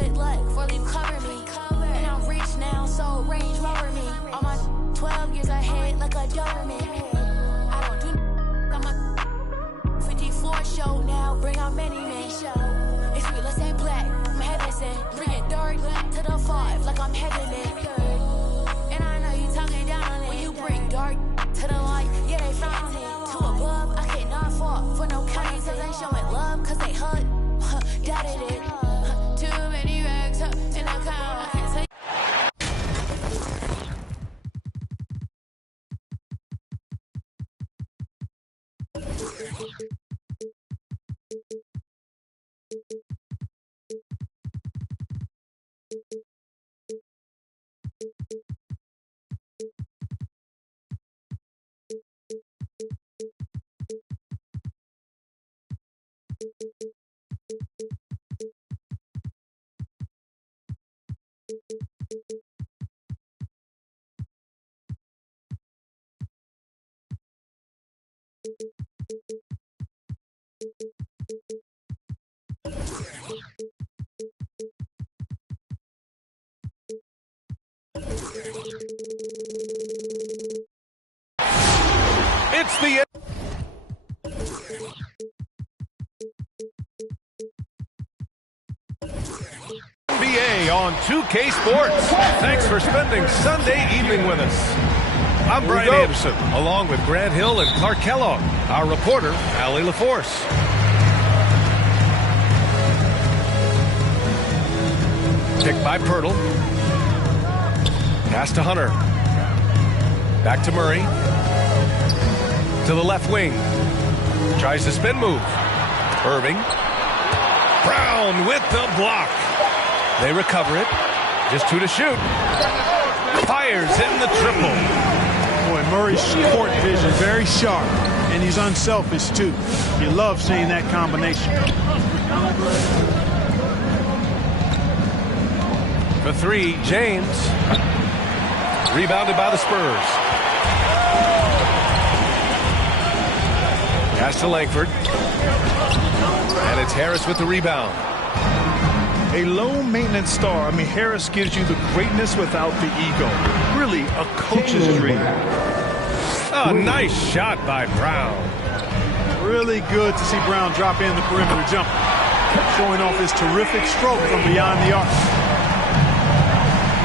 good luck for you cover me. And I'm rich now, so Range Rover me. On my 12 years ahead like a Doberman. I don't do I'm a 54 show now, bring out many men. It's real, let's say black, I'm heaven sent. Bring it dark to the 5 like I'm heaven it. And I know you talking down on it. When you bring dark to the light, yeah, they frown it. To above, I cannot fall for no county. Cause they showing love, cause they hug. Doubted it. Too many rags up in the car. I can't say. It's the NBA on 2K Sports. Thanks for spending Sunday evening with us. I'm Brian Anderson, along with Grant Hill and Clark Kellogg. Our reporter, Allie LaForce. Picked by Pirtle. Pass to Hunter. Back to Murray. To the left wing. Tries the spin move. Irving. Brown with the block. They recover it. Just 2 to shoot. Fires in the triple. Boy, Murray's court vision very sharp, and he's unselfish too. You love seeing that combination. For 3, James. Rebounded by the Spurs. Pass to Langford. And it's Harris with the rebound. A low-maintenance star. I mean, Harris gives you the greatness without the ego. Really, a coach's dream. Oh, nice shot by Brown. Really good to see Brown drop in the perimeter jumper, showing off his terrific stroke from beyond the arc.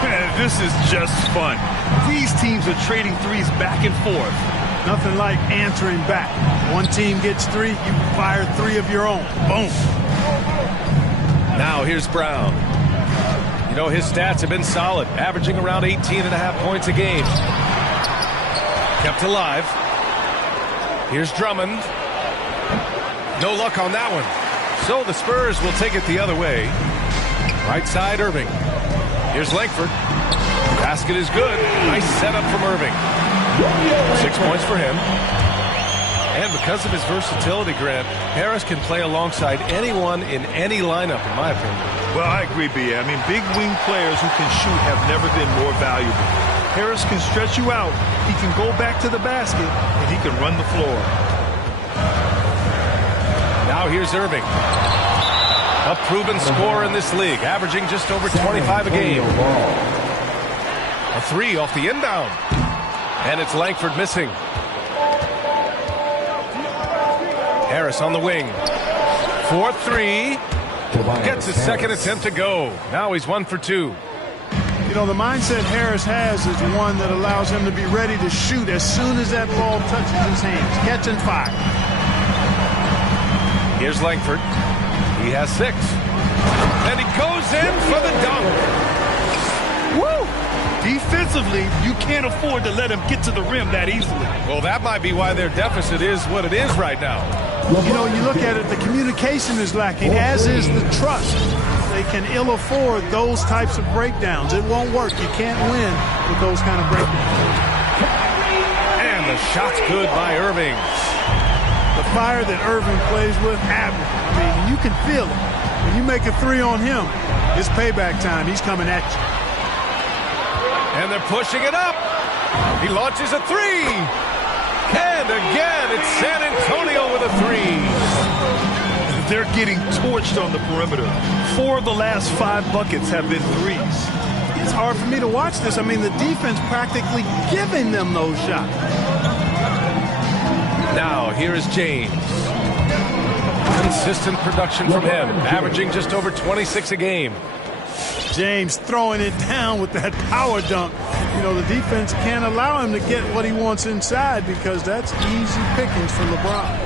Man, this is just fun. These teams are trading threes back and forth. Nothing like answering back. One team gets 3, you fire 3 of your own. Boom. Now here's Brown. You know, his stats have been solid, averaging around 18.5 points a game. Kept alive. Here's Drummond. No luck on that one. So the Spurs will take it the other way. Right side, Irving. Here's Langford. Basket is good. Nice setup from Irving. 6 points for him. And because of his versatility, Grant, Harris can play alongside anyone in any lineup, in my opinion. Well, I agree, B.A. I mean, big wing players who can shoot have never been more valuable. Harris can stretch you out, he can go back to the basket, and he can run the floor. Now here's Irving. A proven scorer in this league, averaging just over 25 a game. A 3 off the inbound. And it's Langford missing. Harris on the wing. 4-3. Gets his second attempt to go. Now he's 1 for 2. You know, the mindset Harris has is one that allows him to be ready to shoot as soon as that ball touches his hands. Catch and fire. Here's Langford. He has 6. And he goes in for the dunk. Woo! Defensively, you can't afford to let him get to the rim that easily. Well, that might be why their deficit is what it is right now. You know, you look at it, the communication is lacking, as is the trust. They can ill afford those types of breakdowns. It won't work. You can't win with those kind of breakdowns. And the shot's good by Irving. The fire that Irving plays with, admirable. I mean, you can feel it. When you make a 3 on him, it's payback time. He's coming at you. And they're pushing it up. He launches a 3. And again, it's San Antonio with a 3. They're getting torched on the perimeter. 4 of the last 5 buckets have been threes. It's hard for me to watch this. I mean, the defense practically giving them those shots. Now, here is James. Consistent production from him, averaging just over 26 a game. James throwing it down with that power dunk. You know, the defense can't allow him to get what he wants inside because that's easy pickings for LeBron.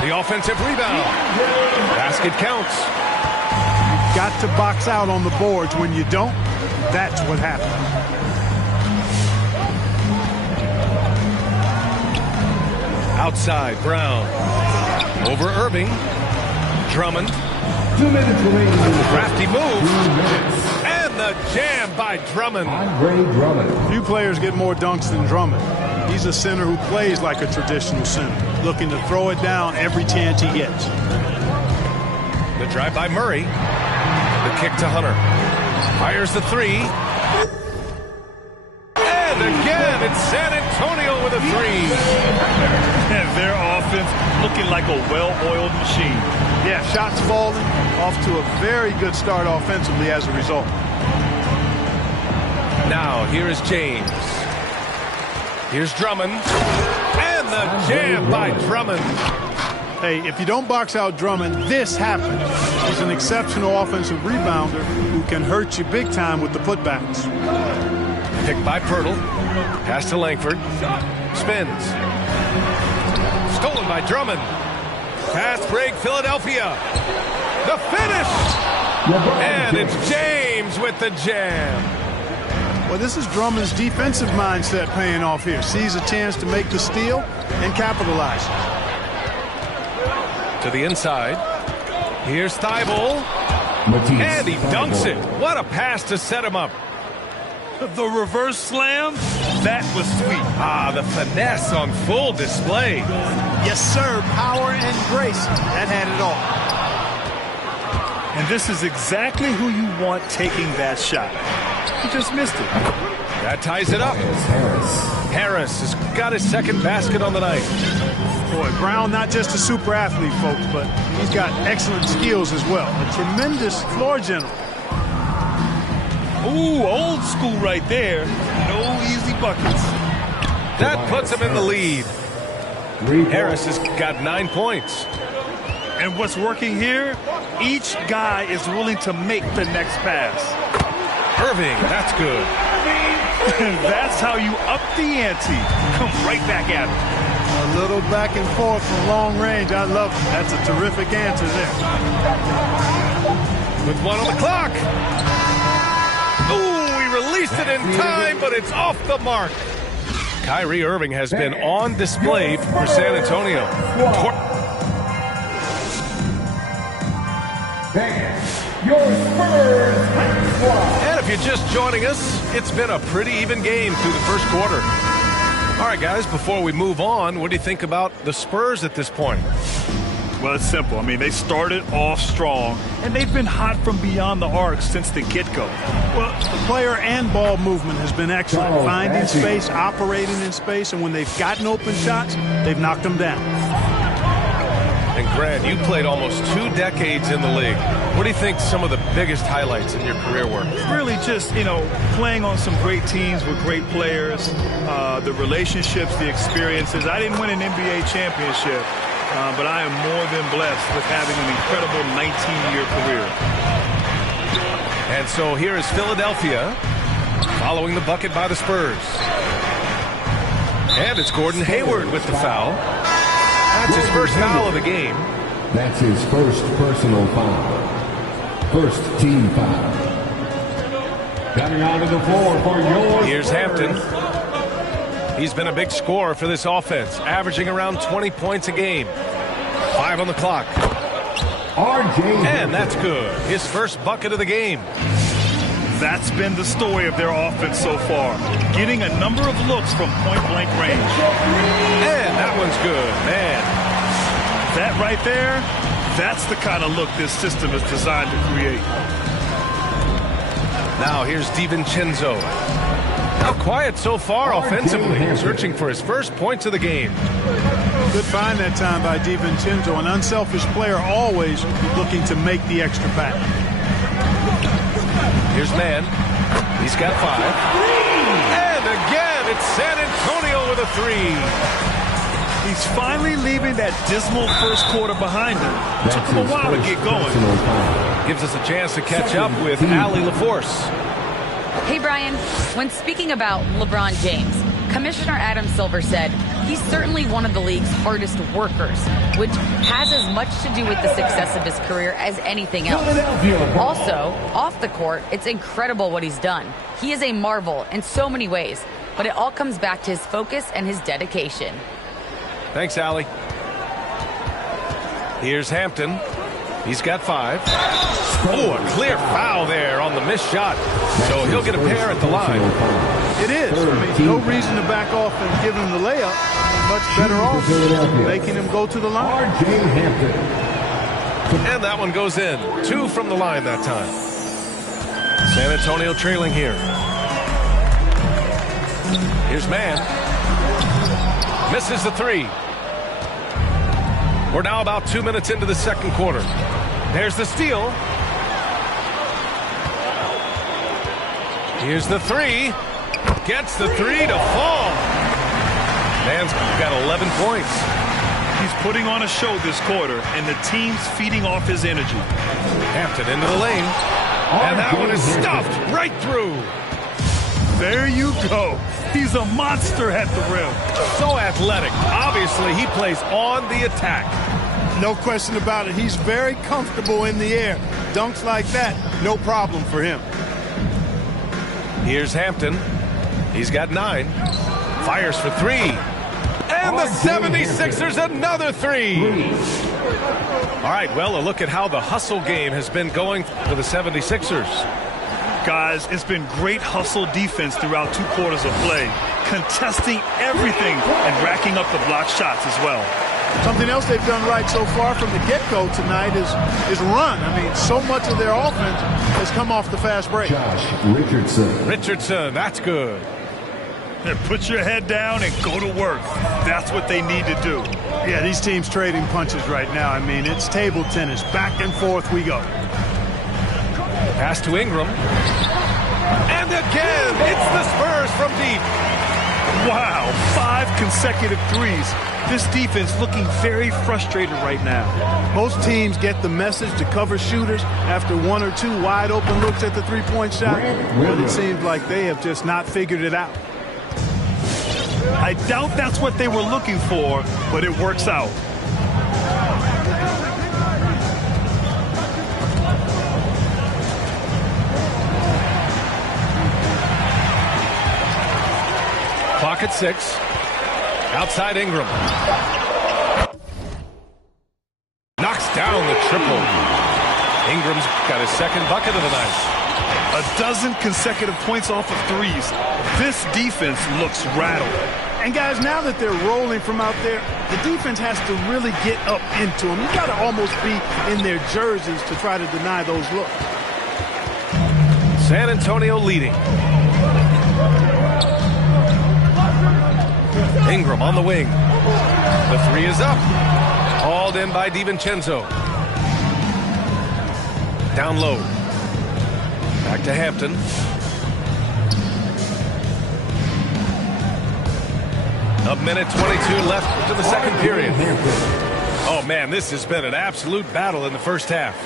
The offensive rebound. Basket counts. You've got to box out on the boards. When you don't, that's what happens. Outside, Brown. Over Irving. Drummond. 2 minutes remaining. Crafty move. And the jam by Drummond. Drummond. Few players get more dunks than Drummond. He's a center who plays like a traditional center, looking to throw it down every chance he gets. The drive by Murray. The kick to Hunter. Fires the 3. And again, it's San Antonio with a 3. And their offense looking like a well-oiled machine. Yeah, shots falling, off to a very good start offensively as a result. Now, here is James. Here's Drummond. And the jam by Drummond. Hey, if you don't box out Drummond, this happens. He's an exceptional offensive rebounder who can hurt you big time with the putbacks. Picked by Pirtle. Pass to Langford. Spins. Stolen by Drummond. Fast break, Philadelphia. The finish! And it's James with the jam. Well, this is Drummond's defensive mindset paying off here. Sees a chance to make the steal and capitalize. To the inside. Here's Thibault. And he dunks it. What a pass to set him up. The reverse slam, that was sweet. Ah, the finesse on full display. Yes, sir. Power and grace. That had it all. And this is exactly who you want taking that shot. He just missed it. That ties it up. Harris has got his second basket on the night. Boy, Brown not just a super athlete, folks, but he's got excellent skills as well. A tremendous floor general. Ooh, old school right there. No easy buckets. That puts him in the lead. Harris has got 9 points. And what's working here, each guy is willing to make the next pass. Irving, that's good. That's how you up the ante. Come right back at him. A little back and forth from long range. I love it. That's a terrific answer there. With 1 on the clock. Ooh, he released it in time, but it's off the mark. Kyrie Irving has been on display for San Antonio. Your Spurs. And if you're just joining us, it's been a pretty even game through the first quarter. All right, guys, before we move on, what do you think about the Spurs at this point? Well, it's simple. I mean, they started off strong, and they've been hot from beyond the arc since the get-go. Well, the player and ball movement has been excellent. Finding space, operating in space, and when they've gotten open shots, they've knocked them down. And Grant, you played almost 2 decades in the league. What do you think some of the biggest highlights in your career were? Really just, playing on some great teams with great players, the relationships, the experiences. I didn't win an NBA championship, but I am more than blessed with having an incredible 19-year career. And so here is Philadelphia following the bucket by the Spurs. And it's Gordon Hayward with the foul. That's his first foul of the game. That's his first personal foul. First team foul. Coming onto the floor for your Here's Spurs. Hampton. He's been a big scorer for this offense, averaging around 20 points a game. 5 on the clock. And that's good. His first bucket of the game. That's been the story of their offense so far. Getting a number of looks from point-blank range. And that one's good, man. That right there, that's the kind of look this system is designed to create. Now here's DiVincenzo. Now quiet so far offensively, searching for his first points of the game. Good find that time by DiVincenzo, an unselfish player, always looking to make the extra pass. Here's Mann. He's got 5. And again, it's San Antonio with a 3. He's finally leaving that dismal first quarter behind him. It took him a while to get going. Gives us a chance to catch up with Allie LaForce. Hey, Brian. When speaking about LeBron James, Commissioner Adam Silver said he's certainly one of the league's hardest workers, which has as much to do with the success of his career as anything else. Also, off the court, it's incredible what he's done. He is a marvel in so many ways, but it all comes back to his focus and his dedication. Thanks, Allie. Here's Hampton. He's got 5. Oh, a clear foul there on the missed shot. So he'll get a pair at the line. It is. I mean, no reason to back off and give him the layup. Much better off making him go to the line. And that one goes in. 2 from the line that time. San Antonio trailing here. Here's Mann. Misses the 3. We're now about 2 minutes into the second quarter. There's the steal. Here's the 3. Gets the 3 to fall. Mann's got 11 points. He's putting on a show this quarter, and the team's feeding off his energy. Hampton into the lane. And that one is stuffed right through. There you go. He's a monster at the rim. So athletic. Obviously, he plays on the attack. No question about it. He's very comfortable in the air. Dunks like that, no problem for him. Here's Hampton. He's got 9. Fires for 3. And the 76ers another 3. All right, well, a look at how the hustle game has been going for the 76ers. Guys, it's been great hustle defense throughout 2 quarters of play, contesting everything and racking up the block shots as well. Something else they've done right so far from the get-go tonight is run. I mean, so much of their offense has come off the fast break. Josh Richardson, that's good. And put your head down and go to work. That's what they need to do. Yeah, these teams trading punches right now. I mean, it's table tennis. Back and forth we go. Pass to Ingram. And again, it's the Spurs from deep. Wow, 5 consecutive threes. This defense looking very frustrated right now. Most teams get the message to cover shooters after 1 or 2 wide open looks at the three-point shot. But it seems like they have just not figured it out. I doubt that's what they were looking for, but it works out. Clock at 6. Outside Ingram. Knocks down the triple. Ingram's got his second bucket of the night. A dozen consecutive points off of threes. This defense looks rattled. And guys, now that they're rolling from out there, the defense has to really get up into them. You got to almost be in their jerseys to try to deny those looks. San Antonio leading. Ingram on the wing. The 3 is up. Hauled in by DiVincenzo. Down low. Back to Hampton. A minute 22 left to the second period. Oh, man, this has been an absolute battle in the first half.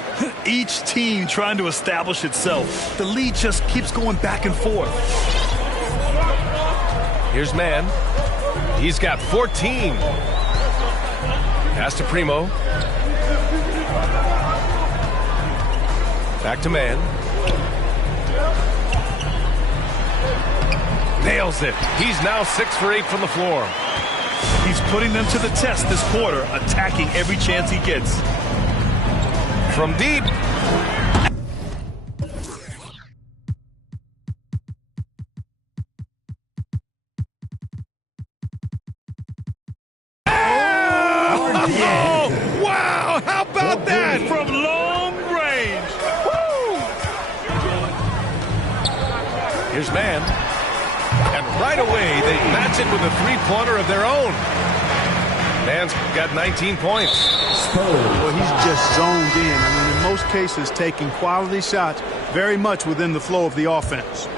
Each team trying to establish itself. The lead just keeps going back and forth. Here's Mann. He's got 14. Pass to Primo. Back to Mann. Nails it. He's now 6 for 8 from the floor. He's putting them to the test this quarter, attacking every chance he gets. From deep. Oh, wow, how about that? From long range. Woo! Here's Mann. And right away, they match it with a three-pointer of their own. Man's got 19 points. Well, he's just zoned in. I mean, in most cases, taking quality shots very much within the flow of the offense.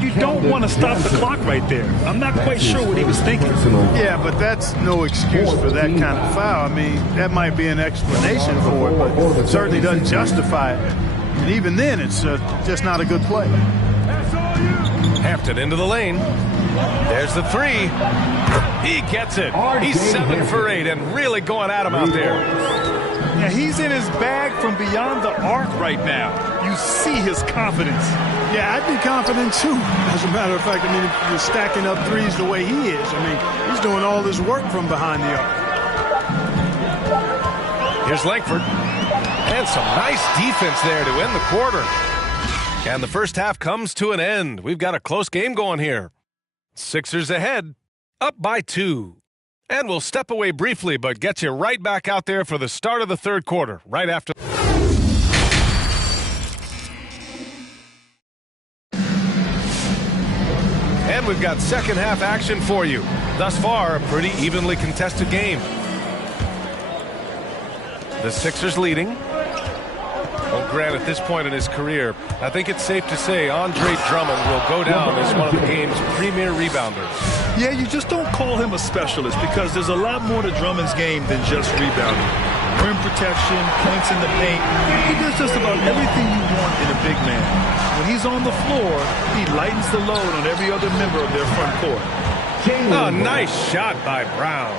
You don't want to stop the clock right there. I'm not quite sure what he was thinking. Yeah, but that's no excuse for that kind of foul. I mean, that might be an explanation for it, but it certainly doesn't justify it. And even then, it's just not a good play. Hampton into the lane. There's the three. He gets it. He's 7 for 8 and really going at him out there. Yeah, he's in his bag from beyond the arc right now. You see his confidence. Yeah, I'd be confident too. As a matter of fact, I mean, if you're stacking up threes the way he is, I mean, he's doing all this work from behind the arc. Here's Langford. And some nice defense there to end the quarter. And the first half comes to an end. We've got a close game going here. Sixers ahead, up by 2. And we'll step away briefly, but get you right back out there for the start of the third quarter, right after. And we've got second half action for you. Thus far, a pretty evenly contested game. The Sixers leading. Well, Grant, at this point in his career, I think it's safe to say Andre Drummond will go down as one of the game's premier rebounders. Yeah, you just don't call him a specialist because there's a lot more to Drummond's game than just rebounding. Rim protection, points in the paint. He does just about everything you want in a big man. When he's on the floor, he lightens the load on every other member of their front court. Oh, nice shot by Brown.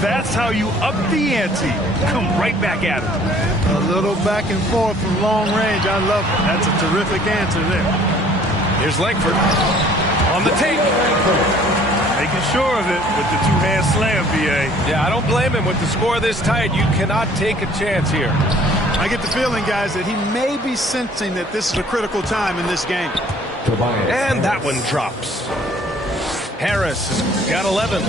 That's how you up the ante. Come right back at it. A little back and forth from long range. I love it. That's a terrific answer there. Here's Langford on the take. Making sure of it with the two-hand slam, BA. Yeah, I don't blame him. With the score this tight, you cannot take a chance here. I get the feeling, guys, that he may be sensing that this is a critical time in this game. And that one drops. Harris has got 11.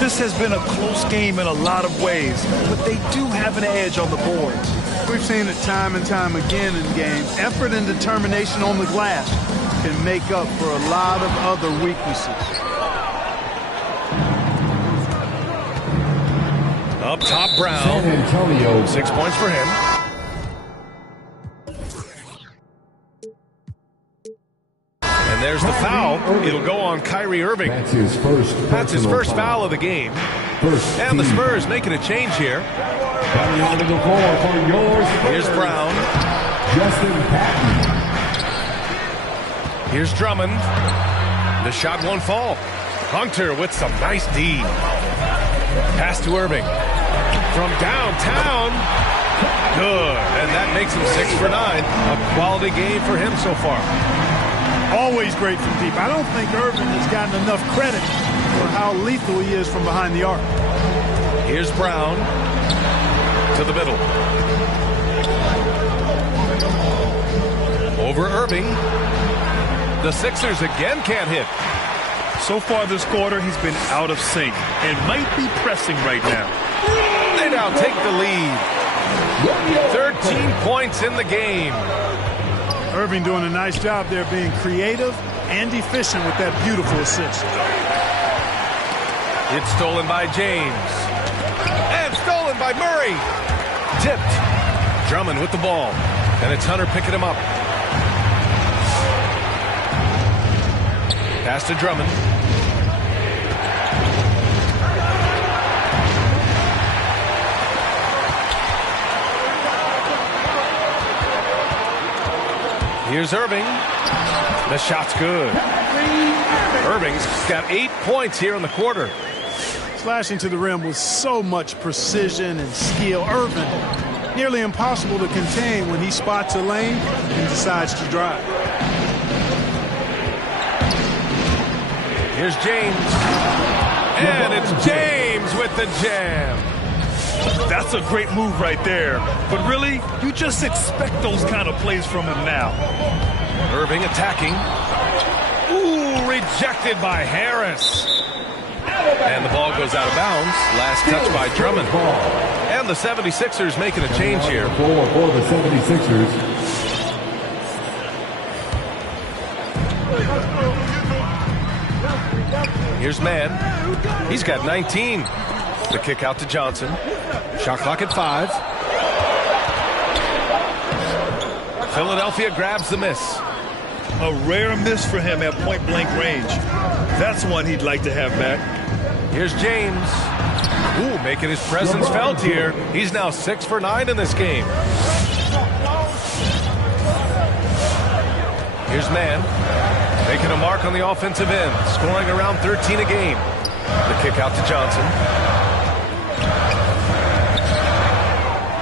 This has been a close game in a lot of ways, but they do have an edge on the boards. We've seen it time and time again in games. Effort and determination on the glass can make up for a lot of other weaknesses. Up top, Brown. San Antonio. 6 points for him. And there's the foul. It'll go on Kyrie Irving. That's his first foul of the game. And the Spurs making a change here. Coming onto the floor for your Spurs. Here's Brown. Justin Patton. Here's Drummond. The shot won't fall. Hunter with some nice D. Pass to Irving. From downtown. Good. And that makes him 6 for 9. A quality game for him so far. Always great from deep. I don't think Irving has gotten enough credit for how lethal he is from behind the arc. Here's Brown to the middle. Over Irving. The Sixers again can't hit. So far this quarter, he's been out of sync and might be pressing right now. They now take the lead. 13 points in the game. Irving doing a nice job there being creative and efficient with that beautiful assist. It's stolen by James. And stolen by Murray. Tipped. Drummond with the ball. And it's Hunter picking him up. Pass to Drummond. Here's Irving. The shot's good. Irving's got 8 points here in the quarter. Slashing to the rim with so much precision and skill. Irving, nearly impossible to contain when he spots a lane and decides to drive. Here's James. And it's James with the jam. That's a great move right there. But really, you just expect those kind of plays from him now. Irving attacking. Ooh, rejected by Harris. And the ball goes out of bounds. Last touch by Drummond. And the 76ers making a change here. For the 76ers. Here's Mann. He's got 19. The kick out to Johnson. Shot clock at 5. Philadelphia grabs the miss. A rare miss for him at point-blank range. That's one he'd like to have back. Here's James. Ooh, making his presence felt here. He's now 6 for 9 in this game. Here's Mann. Making a mark on the offensive end. Scoring around 13 a game. The kick out to Johnson.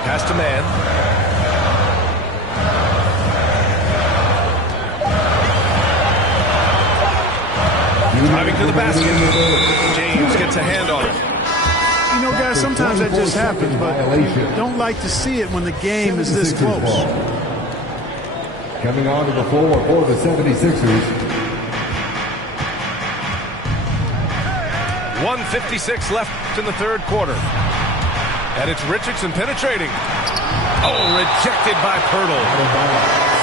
Pass to Mann. Driving to the basket. James gets a hand on it. You know, guys, sometimes that just happens, but you don't like to see it when the game is this close. Coming onto the floor for the 76ers. 1:56 left in the third quarter. And it's Richardson penetrating. Oh, rejected by Pirtle.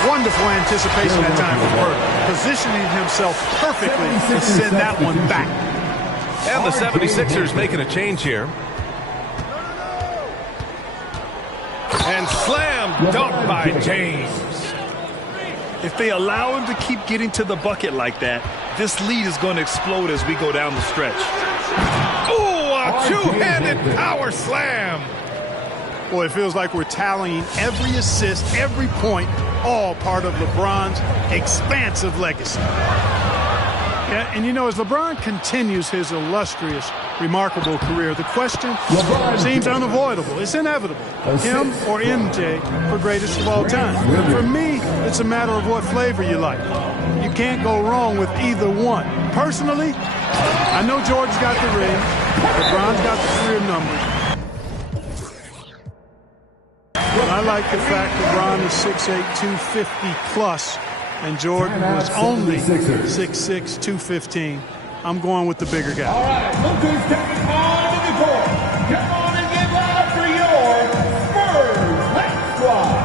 Wonderful anticipation that time for Pirtle. Positioning himself perfectly to send that one back. And the 76ers making a change here. And slam dunk by James. If they allow him to keep getting to the bucket like that, this lead is going to explode as we go down the stretch. Ooh, a two-handed power slam. Boy, it feels like we're tallying every assist, every point, all part of LeBron's expansive legacy. Yeah, and you know, as LeBron continues his illustrious, remarkable career, the question seems unavoidable. It's inevitable. Him or MJ for greatest of all time. For me, it's a matter of what flavor you like. You can't go wrong with either one. Personally, I know Jordan's got the ring. LeBron's got the career numbers. I like the fact LeBron is 6'8", 250 plus, and Jordan was only 6'6", 215. I'm going with the bigger guy. All right, look who's taking on the court. Come on and give up for your Spurs Hype Squad.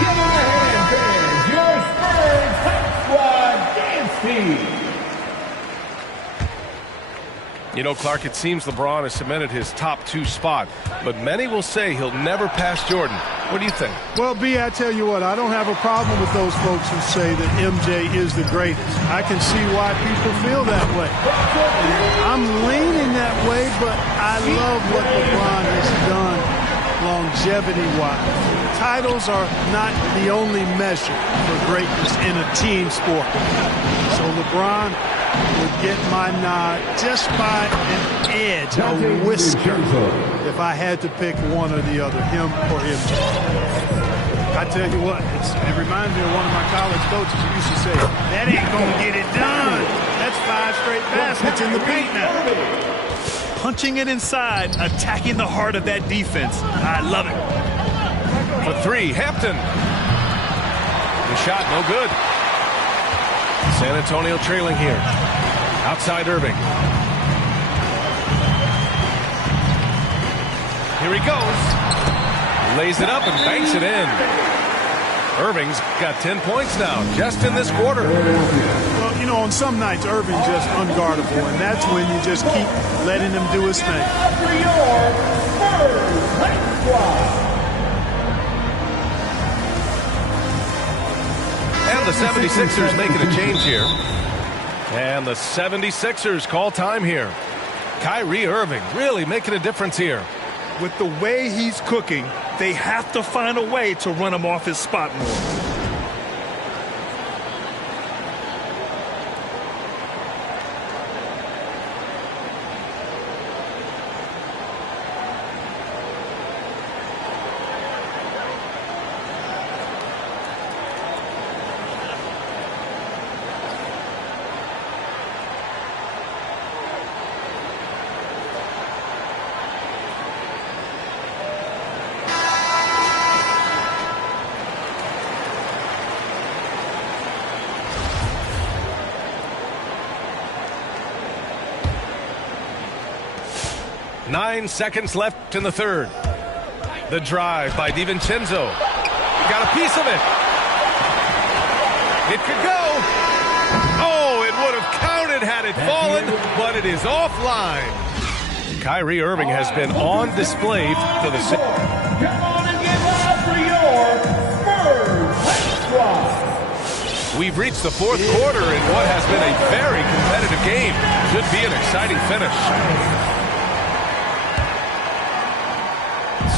Give them a hand, fans. Your Spurs Hype Squad dance team. You know, Clark, it seems LeBron has cemented his top 2 spot, but many will say he'll never pass Jordan. What do you think? Well, B, I tell you what, I don't have a problem with those folks who say that MJ is the greatest. I can see why people feel that way. And I'm leaning that way, but I love what LeBron has done longevity-wise. Titles are not the only measure for greatness in a team sport. So LeBron would get my nod just by an edge, a whisker, if I had to pick one or the other, him or MJ. I tell you what, it reminds me of one of my college coaches who used to say, that ain't going to get it done. That's 5 straight baskets in the paint now. Punching it inside, attacking the heart of that defense. I love it. For 3, Hampton. The shot, no good. San Antonio trailing here. Outside Irving. Here he goes. Lays it up and banks it in. Irving's got 10 points now, just in this quarter. Well, you know, on some nights, Irving's just unguardable, and that's when you just keep letting him do his thing. And the 76ers making a change here. And the 76ers call time here. Kyrie Irving really making a difference here. With the way he's cooking, they have to find a way to run him off his spot more. Nine seconds left in the third. The drive by DiVincenzo. Got a piece of it. It could go. Oh, it would have it had it fallen, but it is offline. Kyrie Irving has been on display for the... Come on and give up for your Spurs squad. We've reached the fourth quarter in what has been a very competitive game. Should be an exciting finish.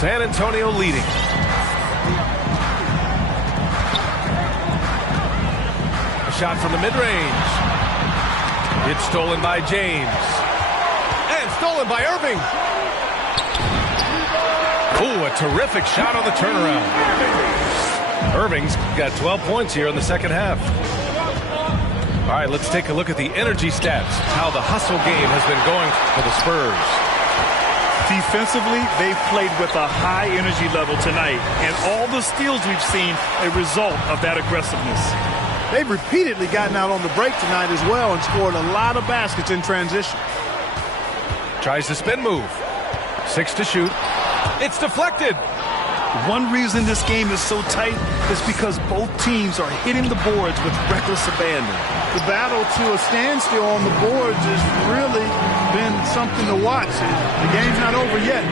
San Antonio leading. A shot from the mid-range. It's stolen by James. And stolen by Irving. Ooh, a terrific shot on the turnaround. Irving's got 12 points here in the second half. All right, let's take a look at the energy stats, how the hustle game has been going for the Spurs. Defensively, they've played with a high energy level tonight, and all the steals we've seen a result of that aggressiveness. They've repeatedly gotten out on the break tonight as well and scored a lot of baskets in transition. Tries the spin move. 6 to shoot. It's deflected. One reason this game is so tight is because both teams are hitting the boards with reckless abandon. The battle to a standstill on the boards has really been something to watch. The game's not over yet.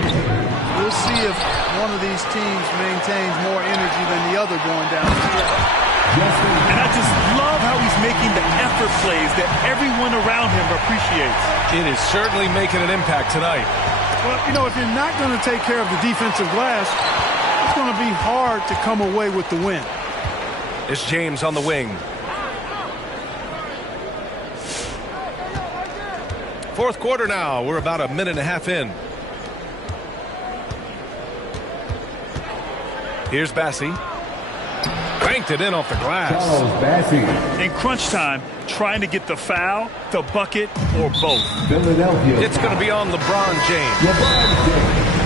We'll see if one of these teams maintains more energy than the other going down the stretch. And I just love how he's making the effort plays that everyone around him appreciates. It is certainly making an impact tonight. Well, you know, if you're not going to take care of the defensive glass, it's going to be hard to come away with the win. It's James on the wing. Fourth quarter now. We're about a minute and a half in. Here's Bassie. Cranked it in off the glass. In crunch time, trying to get the foul, the bucket, or both. Philadelphia. It's going to be on LeBron James.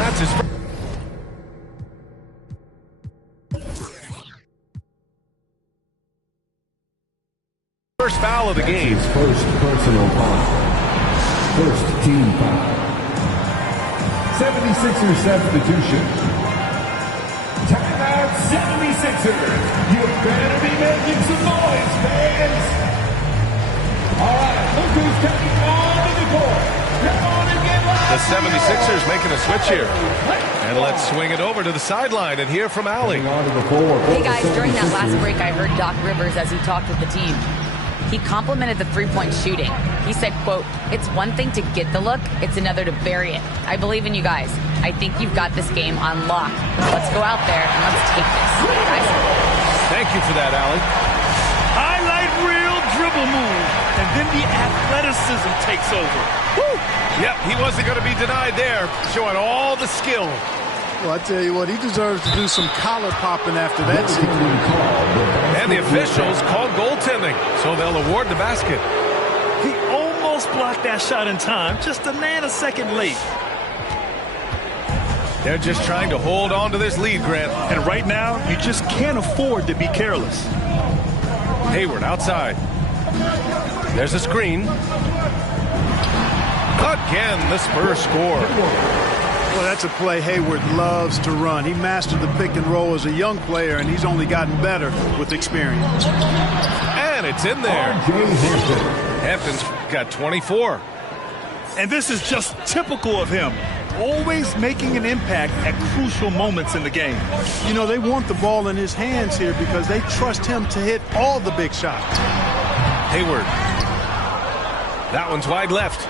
That's his first foul of the game. His first personal foul. First team foul. 76ers substitution. Timeout 76ers. You better be making some noise, fans. All right, look who's coming onto the court. Come on and get loud. The 76ers making a switch here. And let's swing it over to the sideline and hear from Allie. Hey guys, during that last break I heard Doc Rivers as he talked with the team. He complimented the three-point shooting. He said, quote, "It's one thing to get the look, it's another to bury it. I believe in you guys. I think you've got this game on lock. Let's go out there and let's take this." Guys. Thank you for that, Allie. Highlight reel dribble move, and then the athleticism takes over. Woo! Yep, he wasn't going to be denied there, showing all the skill. Well, I tell you what, he deserves to do some collar popping after that sequence. And the officials called goaltending, so they'll award the basket. He almost blocked that shot in time, just a nanosecond late. They're just trying to hold on to this lead, Grant. And right now, you just can't afford to be careless. Hayward outside. There's a screen. Again, the Spurs score. Well, that's a play Hayward loves to run. He mastered the pick and roll as a young player, and he's only gotten better with experience. And it's in there. Hampton's got 24. And this is just typical of him. Always making an impact at crucial moments in the game. You know, they want the ball in his hands here because they trust him to hit all the big shots. Hayward. That one's wide left.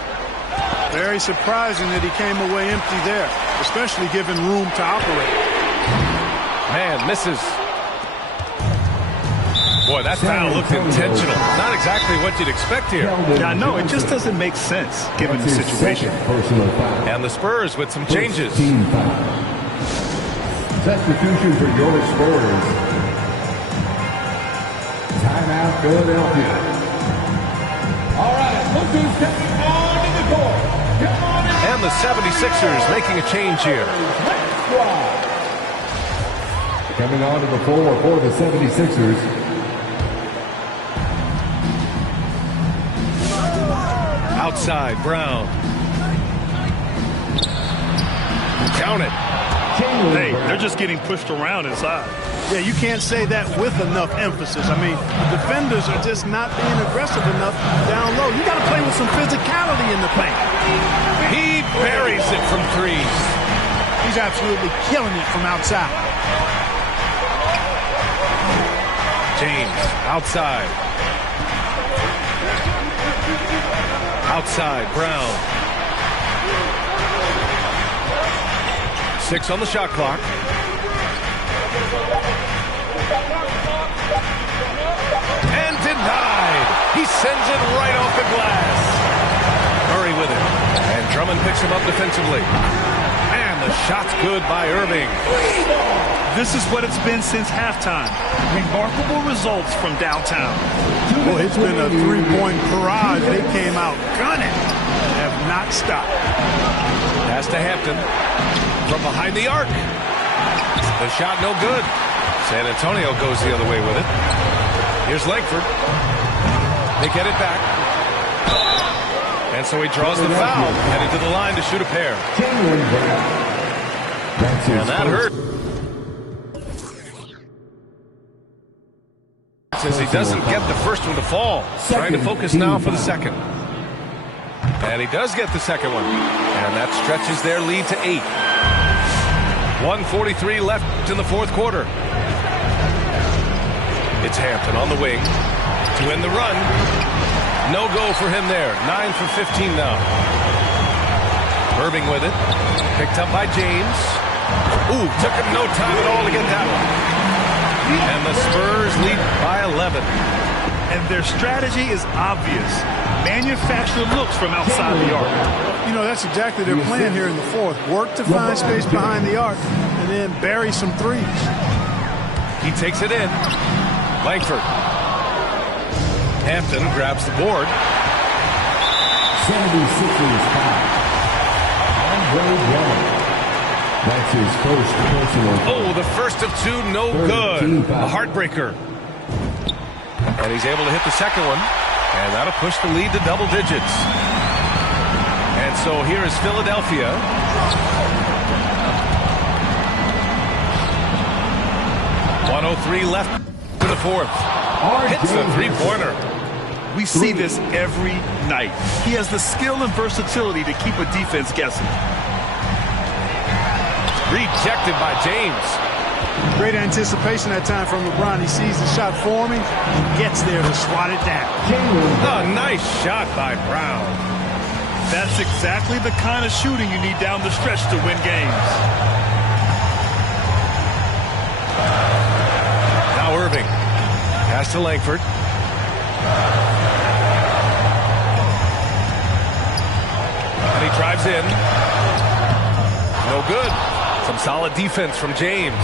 Very surprising that he came away empty there, especially given room to operate. Man, misses. Boy, that foul looked intentional. Not exactly what you'd expect here. I know, it just doesn't make sense given the situation. And the Spurs with some changes. Substitution for your Spurs. Timeout, Philadelphia. All right, look who's coming on to the court. And the 76ers making a change here. Coming on to the floor for the 76ers. Outside, Brown. Count it. Hey, they're just getting pushed around inside. Yeah, you can't say that with enough emphasis. I mean, the defenders are just not being aggressive enough down low. You got to play with some physicality in the paint. He buries it from three. He's absolutely killing it from outside. James, outside. Outside, Brown. 6 on the shot clock. And denied. He sends it right off the glass. Murray with it. And Drummond picks him up defensively. And the shot's good by Irving. This is what it's been since halftime. Remarkable results from downtown. Well, it's been a three-point barrage. They came out gunning and have not stopped. Pass to Hampton from behind the arc. The shot no good. San Antonio goes the other way with it. Here's Langford. They get it back. And so he draws the foul, headed to the line to shoot a pair. And that hurt. Says he doesn't get the first one to fall. Trying to focus now for the second. And he does get the second one. And that stretches their lead to 8. 1:43 left in the fourth quarter. It's Hampton on the wing to end the run. No go for him there. 9 for 15 now. Irving with it. Picked up by James. Ooh, took him no time at all to get that one. And the Spurs lead by 11. And their strategy is obvious. Manufacture looks from outside the arc. You know, that's exactly their plan here in the fourth. Work to find space behind the arc and then bury some threes. He takes it in. Langford. Hampton grabs the board. 76ers foul. Andre Drummond. That's his first personal foul. Oh, the first of 2, no good. A heartbreaker. And he's able to hit the second one. And that'll push the lead to double digits. And so here is Philadelphia. .103 left to the fourth. Hits a three-pointer. We see this every night. He has the skill and versatility to keep a defense guessing. Rejected by James. Great anticipation that time from LeBron. He sees the shot forming and gets there to swat it down. A nice shot by Brown. That's exactly the kind of shooting you need down the stretch to win games. Now Irving. Pass to Langford. And he drives in. No good. Some solid defense from James.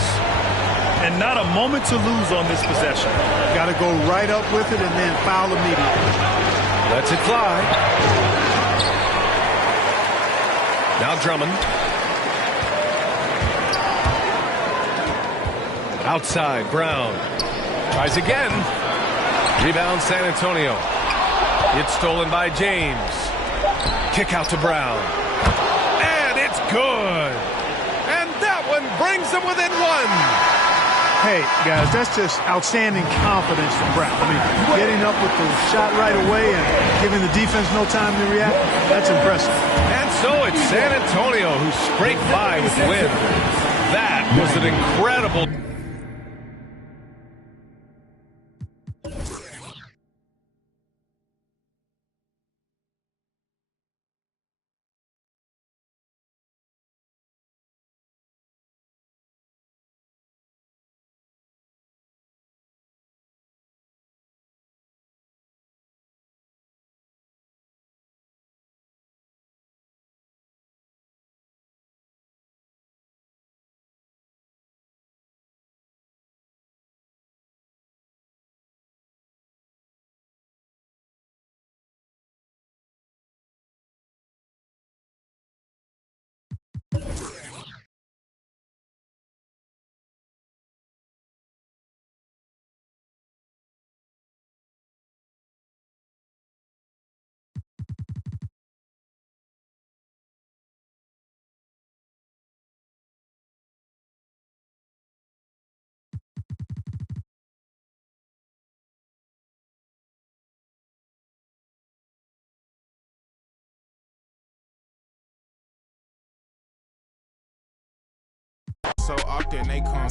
And not a moment to lose on this possession. Got to go right up with it and then foul immediately. Lets it fly. Now Drummond. Outside, Brown. Tries again. Rebound, San Antonio. It's stolen by James. Kick out to Brown. And it's good. And that one brings them within 1. Hey, guys, that's just outstanding confidence from Brown. I mean, getting up with the shot right away and giving the defense no time to react, that's impressive. And so it's San Antonio who scraped by with the win. That was an incredible... so often they come